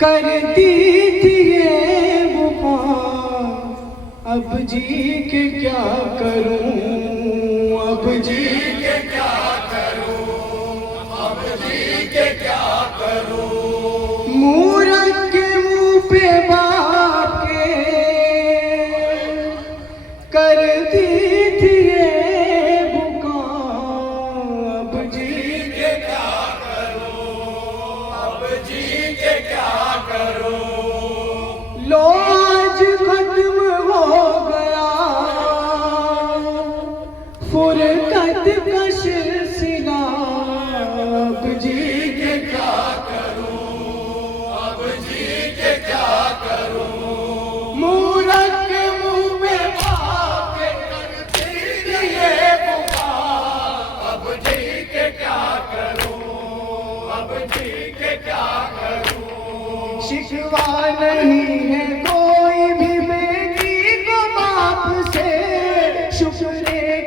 करती थी ये वफा, अब जी के क्या करूं, अब जी के क्या करूं, अब जी के क्या करूं। मूरत के मुंह पे बाप के करती थी ये बुका, अब जी के क्या करूं, अब जी के क्या करूं। लो आज खत्म हो गया फुरकत का सिलसिला, अब जी के क्या करूं, अब जी के क्या करूं। मूरत के मुंह में बाप के करती थी ये बुका, अब जी के क्या करूं, अब जी के क्या करूं। शिकवा नहीं है कोई भी बेटी को बाप से, शुक्र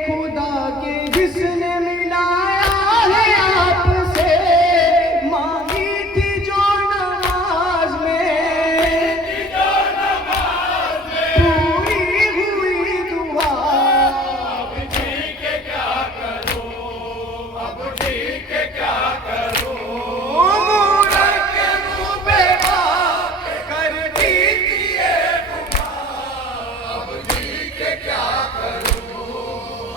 खुदा के जिसने मिलाया है आपसे। मांगी थी जो नमाज में पूरी हुई दुआ, अब जी के क्या करूं, अब जी के क्या करूं। मूरत के मुंह पे बाप करती थी ये बुआ, अब जी के क्या करूं,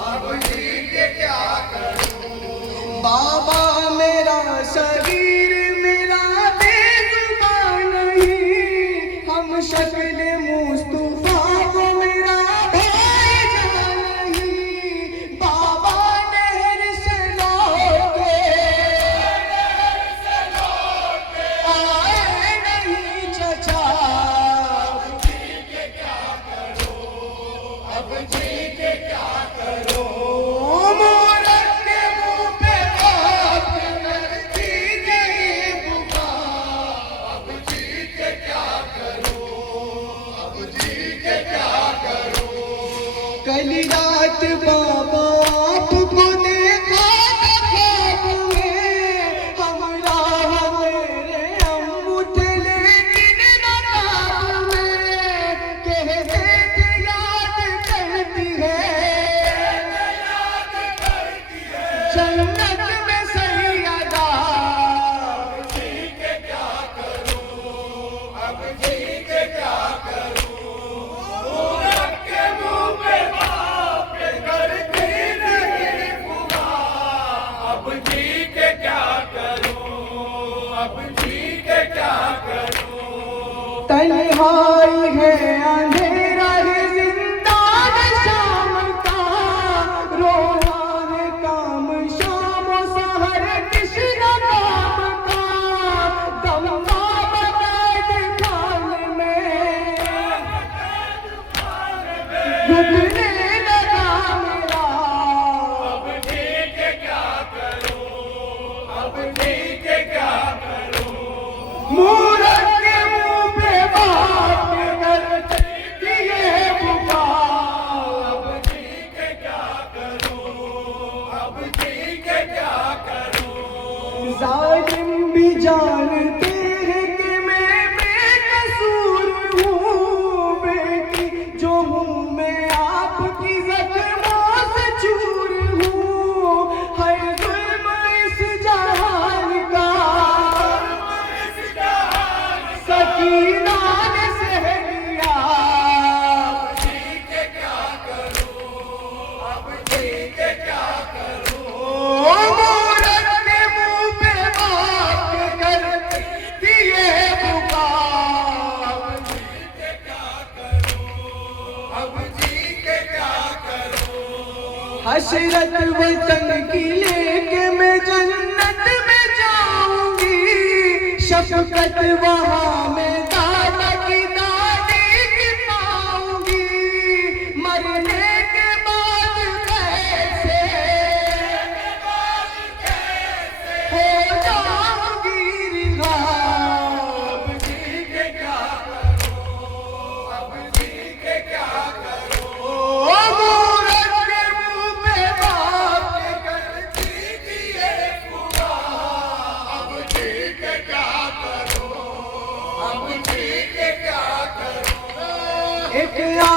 अब जी के क्या करूं। बाबा मेरा शरीर मेरा बेजुबान नहीं, हम शक्ल मुस्तफा को मेरा भाईजान नहीं। बाबा नहर से लौटे आए नहीं चचा, अब जी के क्या करूं, अब जी के क्या करूं। मूरत के मुंह पे बाप करती थी ये बुआ, अब जी के क्या करूं, अब जी के क्या करूं। कल रात बाबा आपको देखा था ख्वाब में, हमरा मेरे अम्मू थे लेकिन नकाब में। कहते थे याद करती है जन्नत में सैयदा, अब जी के क्या करूं, अब जी के क्या करूं। मूरत के मुंह पे बाप करती नहीं बुआ, अब जी के क्या करूं, अब जी के क्या करूं। तन्हाई है अंधेरा है जिंदान शाम का, रोना है काम शाम सहर कृष्ण नाम का। गंगा बगैर खान में डूबने लगा मेरा, अब जी के क्या करूं, अब जी के क्या करूं। मूरत के मुंह पे बाप करती थी ये बुआ, अब जी के क्या करूं, अब जी के क्या करूं। जालिम भी जानते हैं कि मैं बेकसूर हूँ, बेटी जो हूँ मैं आपकी ज़ख्मों से चूर हूँ। हर जुल्म इस जहान का सकीना ने सह लिया, अब जी के क्या करूं, अब जी के क्या करूं। मूरत के मुंह पे बाप करती थी ये बुआ, अब जी के क्या करूं, अब जी के क्या करूं। हसरत वतन की लेके मैं जन्नत में जाऊंगी, शफकत वहां में दादा की दादी की पाऊंगी। मरने के बाद कैसे हो जाऊंगी रिहा, अब जी के क्या करूं, अब जी के क्या करूं। मूरत के मुंह पे बाप करती थी ये बुआ, अब जी के क्या करूं, लेके आ